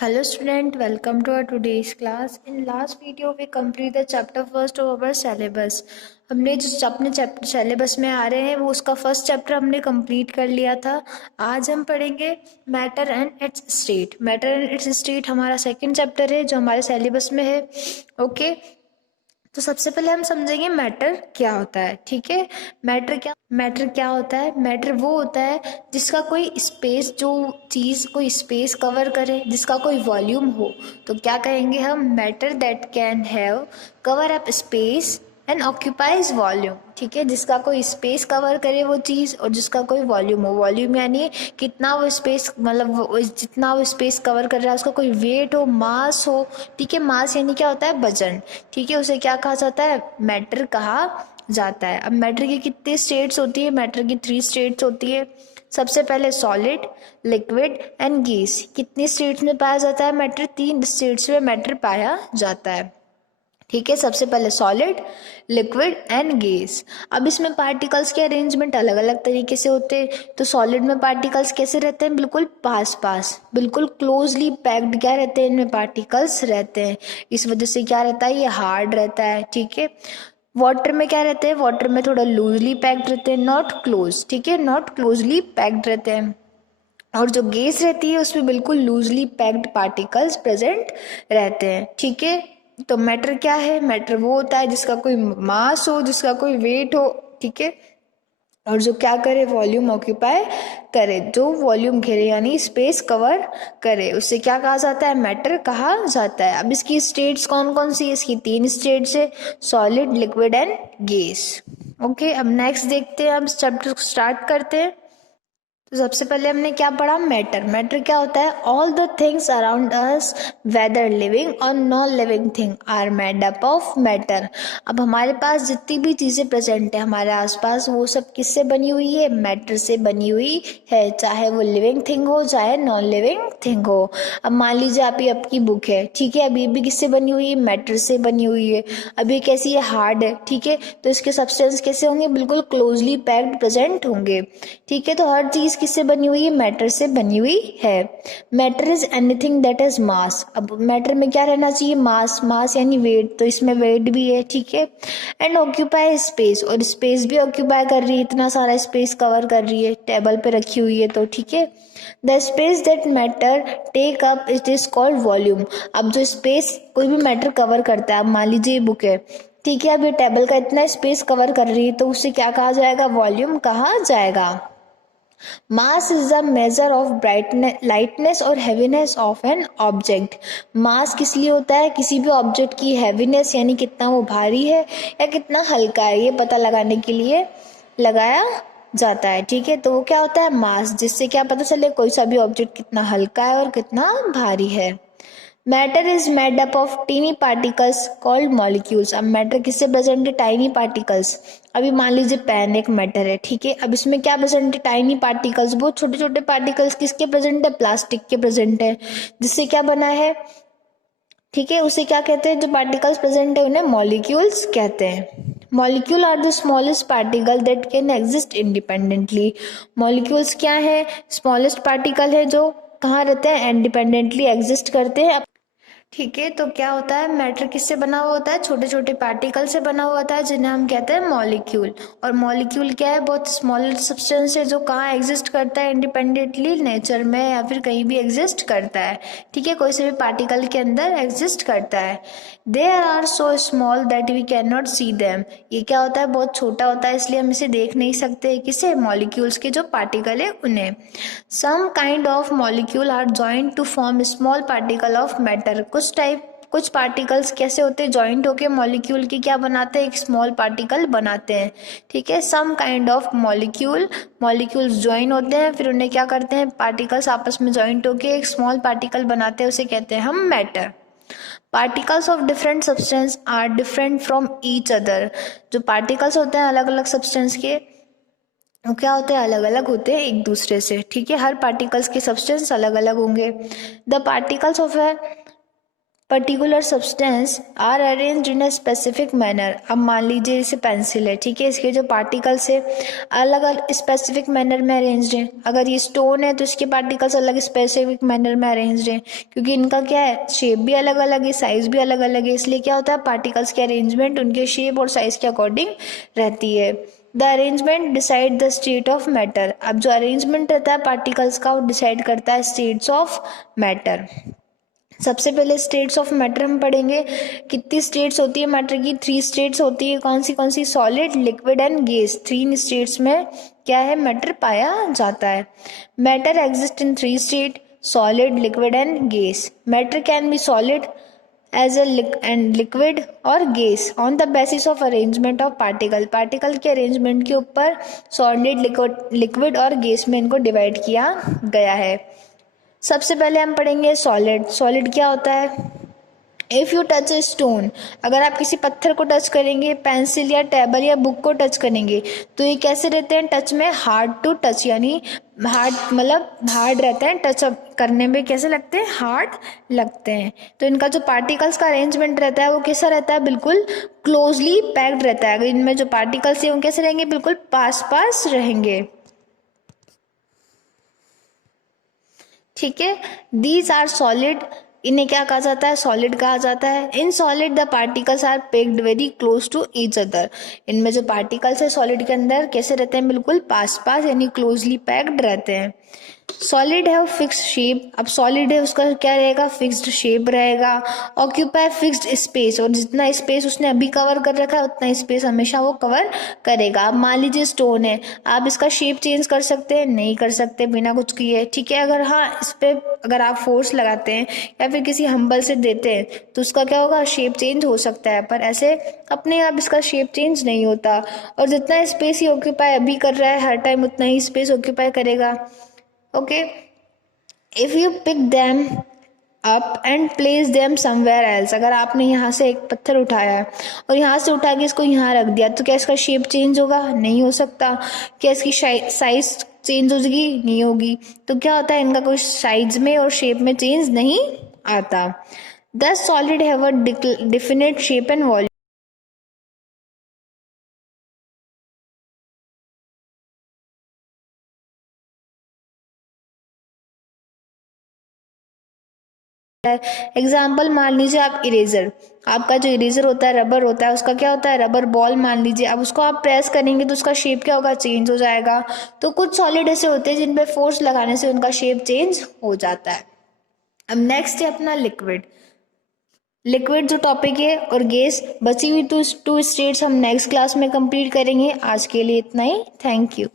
Hello student, welcome to our today's class. In last video we complete the chapter first of our syllabus. हमने जो अपने chapter syllabus में आ रहे हैं वो उसका फर्स्ट चैप्टर हमने कंप्लीट कर लिया था। आज हम पढ़ेंगे matter and it's state. Matter and it's state हमारा सेकंड चैप्टर है जो हमारे सिलेबस में है। ओके, तो सबसे पहले हम समझेंगे मैटर क्या होता है। ठीक है, मैटर क्या होता है? मैटर वो होता है जिसका कोई स्पेस, जो चीज़ कोई स्पेस कवर करे, जिसका कोई वॉल्यूम हो, तो क्या कहेंगे हम? Matter that can have cover up space and occupies volume. ठीक है, जिसका कोई स्पेस कवर करे वो चीज़ और जिसका कोई वॉल्यूम हो। वॉल्यूम यानी कितना वो स्पेस, मतलब जितना वो स्पेस कवर कर रहा है, उसका कोई वेट हो, मास हो। ठीक है, मास यानी क्या होता है? वजन। ठीक है, उसे क्या कहा जाता है? मैटर कहा जाता है। अब मैटर की कितनी स्टेट्स होती है? मैटर की 3 स्टेट्स होती है। सबसे पहले सॉलिड, लिक्विड एंड गैस। कितनी स्टेट्स में पाया जाता है मैटर? 3 स्टेट्स में मैटर पाया जाता है। ठीक है, सबसे पहले सॉलिड, लिक्विड एंड गैस। अब इसमें पार्टिकल्स के अरेंजमेंट अलग अलग तरीके से होते हैं। तो सॉलिड में पार्टिकल्स कैसे रहते हैं? बिल्कुल पास पास, बिल्कुल क्लोजली पैक्ड क्या रहते हैं? इनमें पार्टिकल्स रहते हैं। इस वजह से क्या रहता है? ये हार्ड रहता है। ठीक है, वाटर में क्या रहते हैं? वाटर में थोड़ा लूजली पैक्ड रहते हैं, नॉट क्लोज। ठीक है, नॉट क्लोजली पैक्ड रहते हैं। और जो गैस रहती है उसमें बिल्कुल लूजली पैक्ड पार्टिकल्स प्रेजेंट रहते हैं। ठीक है, तो मैटर क्या है? मैटर वो होता है जिसका कोई मास हो, जिसका कोई वेट हो। ठीक है, और जो क्या करे? वॉल्यूम ऑक्यूपाई करे, जो वॉल्यूम घेरे यानी स्पेस कवर करे, उससे क्या कहा जाता है? मैटर कहा जाता है। अब इसकी स्टेट्स कौन कौन सी है? इसकी 3 स्टेट्स है, solid, liquid and gas. Okay, अब नेक्स्ट देखते हैं, हम चैप्टर स्टार्ट करते हैं। तो सबसे पहले हमने क्या पढ़ा? मैटर। मैटर क्या होता है? All the things around us whether living और non living thing are made up of matter. अब हमारे पास जितनी भी चीज़ें प्रेजेंट है हमारे आसपास, वो सब किससे बनी हुई है? मैटर से बनी हुई है, चाहे वो लिविंग थिंग हो चाहे नॉन लिविंग थिंग हो। अब मान लीजिए आपकी बुक है। ठीक है, अब ये भी किससे बनी हुई है? मैटर से बनी हुई है। अब ये कैसी है? हार्ड है। ठीक है, तो इसके सब्सटेंस कैसे होंगे? बिल्कुल क्लोजली पैक्ड प्रेजेंट होंगे। ठीक है, तो हर चीज किससे बनी हुई है? मैटर से बनी हुई है। Matter is anything that is mass. अब मैटर में क्या रहना चाहिए? मास। मास यानी वेट, तो इसमें वेट भी है। ठीक है, एंड ऑक्यूपाई स्पेस, और स्पेस भी ऑक्यूपाई कर रही है, इतना सारा स्पेस कवर कर रही है, टेबल पे रखी हुई है। तो ठीक है, the space that matter take up it is called volume. अब जो स्पेस कोई भी मैटर कवर करता है, अब मान लीजिए ये बुक है। ठीक है, अब ये टेबल का इतना स्पेस कवर कर रही है, तो उससे क्या कहा जाएगा? वॉल्यूम कहा जाएगा। Mass is the measure of brightness, lightness और हैवीनेस ऑफ एन ऑब्जेक्ट। मास किस लिए होता है? किसी भी ऑब्जेक्ट की हैवीनेस यानी कितना वो भारी है या कितना हल्का है, ये पता लगाने के लिए लगाया जाता है। ठीक है, तो वो क्या होता है? मास, जिससे क्या पता चले कोई सा भी ऑब्जेक्ट कितना हल्का है और कितना भारी है। Matter is made up of tiny particles called molecules. अब मैटर किससे प्रेजेंट है? Tiny particles. अभी मान लीजिए पेन एक मैटर है। ठीक है, अब इसमें क्या प्रेजेंट है? टाइनी पार्टिकल्स, बहुत छोटे छोटे पार्टिकल्स। किसके प्रेजेंट है? प्लास्टिक के प्रेजेंट है, जिससे क्या बना है? ठीक है, उसे क्या कहते हैं? जो पार्टिकल्स प्रेजेंट है उन्हें मॉलिक्यूल्स कहते हैं। Molecule are the smallest particle that can exist independently. Molecules क्या है? स्मॉलेस्ट पार्टिकल है जो कहाँ रहते हैं? इंडिपेंडेंटली एग्जिस्ट करते हैं। ठीक है, तो क्या होता है? मैटर किससे बना हुआ होता है? छोटे छोटे पार्टिकल से बना हुआ होता है, जिन्हें हम कहते हैं मॉलिक्यूल। और मॉलिक्यूल क्या है? बहुत स्मॉल सब्सटेंस है जो कहाँ एग्जिस्ट करता है? इंडिपेंडेंटली, नेचर में या फिर कहीं भी एग्जिस्ट करता है। ठीक है, कोई से भी पार्टिकल के अंदर एग्जिस्ट करता है। They are so small that we can not see them. ये क्या होता है? बहुत छोटा होता है, इसलिए हम इसे देख नहीं सकते। किसे? मॉलिक्यूल्स के जो पार्टिकल है उन्हें। Some kind of molecule are joint to form small particle of matter. कुछ पार्टिकल्स कैसे होते हैं? जॉइंट होके मॉलिक्यूल की क्या बनाते हैं? एक स्मॉल पार्टिकल बनाते हैं। ठीक है, some kind of molecules join होते हैं, फिर उन्हें क्या करते हैं? पार्टिकल्स आपस में ज्वाइंट होके एक स्मॉल पार्टिकल बनाते हैं, उसे कहते हैं हम matter. Particles of different substance are different from each other. जो पार्टिकल्स होते हैं अलग अलग सब्सटेंस के, वो क्या होते हैं? अलग अलग होते हैं एक दूसरे से। ठीक है, हर पार्टिकल्स के सब्सटेंस अलग अलग होंगे। The particles of a particular substance are arranged in a specific manner. अब मान लीजिए जैसे पेंसिल है, ठीक है, इसके जो पार्टिकल्स है अलग अलग स्पेसिफिक मैनर में अरेंज्ड हैं। अगर ये स्टोन है तो इसके पार्टिकल्स अलग स्पेसिफिक मैनर में अरेंज्ड हैं, क्योंकि इनका क्या है, शेप भी अलग अलग है, साइज भी अलग अलग है, इसलिए क्या होता है, पार्टिकल्स की अरेंजमेंट उनके शेप और साइज के अकॉर्डिंग रहती है। The arrangement decide the state of matter. अब जो अरेंजमेंट रहता है पार्टिकल्स का वो डिसाइड करता है स्टेट्स ऑफ मैटर। सबसे पहले स्टेट्स ऑफ मैटर हम पढ़ेंगे। कितनी स्टेट्स होती है मैटर की? 3 स्टेट्स होती है। कौन सी? Solid, liquid and gas. 3 states में क्या है, मैटर पाया जाता है। Matter exist in 3 state, solid, liquid and gas. Matter can be solid as a and liquid और gas on the basis of arrangement of particle. Particle के arrangement के ऊपर सॉलिड, लिक्विड और गैस में इनको डिवाइड किया गया है। सबसे पहले हम पढ़ेंगे सॉलिड। सॉलिड क्या होता है? If you touch a stone, अगर आप किसी पत्थर को टच करेंगे, पेंसिल या टेबल या बुक को टच करेंगे, तो ये कैसे रहते हैं टच में? हार्ड टू टच, यानी हार्ड मतलब हार्ड रहते हैं, टच करने में कैसे लगते हैं? हार्ड लगते हैं। तो इनका जो पार्टिकल्स का अरेंजमेंट रहता है वो कैसा रहता है? बिल्कुल क्लोजली पैक्ड रहता है। अगर इनमें जो पार्टिकल्स हैं वो कैसे रहेंगे? बिल्कुल पास पास रहेंगे, ठीक है। दीज आर सॉलिड, इन्हें क्या कहा जाता है? सॉलिड कहा जाता है। In solid the particles are packed very close to each other. इनमें जो पार्टिकल्स है सॉलिड के अंदर कैसे रहते हैं? बिल्कुल पास पास यानी क्लोजली पैक्ड रहते हैं। सॉलिड है फिक्स्ड शेप। अब सॉलिड है उसका क्या रहेगा? फिक्स्ड शेप रहेगा। ऑक्यूपाई फिक्स्ड स्पेस, और जितना स्पेस उसने अभी कवर कर रखा है उतना स्पेस हमेशा वो कवर करेगा। अब मान लीजिए स्टोन है, आप इसका शेप चेंज कर सकते हैं? नहीं कर सकते बिना कुछ किए, ठीक है। अगर हाँ इस पे अगर आप फोर्स लगाते हैं या फिर किसी हम्बल से देते हैं तो उसका क्या होगा? शेप चेंज हो सकता है, पर ऐसे अपने आप इसका शेप चेंज नहीं होता। और जितना स्पेस ही ऑक्यूपाई अभी कर रहा है हर टाइम उतना ही स्पेस ऑक्यूपाई करेगा। Okay, if you pick them up and place them somewhere else, अगर आपने यहाँ से एक पत्थर उठाया है और यहाँ से उठा के इसको यहाँ रख दिया तो क्या इसका शेप चेंज होगा? नहीं हो सकता। क्या इसकी साइज चेंज होगी? नहीं होगी। तो क्या होता है, इनका कोई साइज में और शेप में चेंज नहीं आता। दस solid have a definite shape and volume. Example मान लीजिए आप इरेजर, आपका जो इरेजर होता है रबर होता है, उसका क्या होता है? रबर बॉल मान लीजिए। अब उसको आप प्रेस करेंगे तो उसका शेप क्या होगा? चेंज हो जाएगा। तो कुछ सॉलिड ऐसे होते हैं जिन पे फोर्स लगाने से उनका शेप चेंज हो जाता है। अब नेक्स्ट है अपना लिक्विड। लिक्विड जो टॉपिक है और गैस, बची हुई 2 स्टेट्स हम नेक्स्ट क्लास में कंप्लीट करेंगे। आज के लिए इतना ही। Thank you.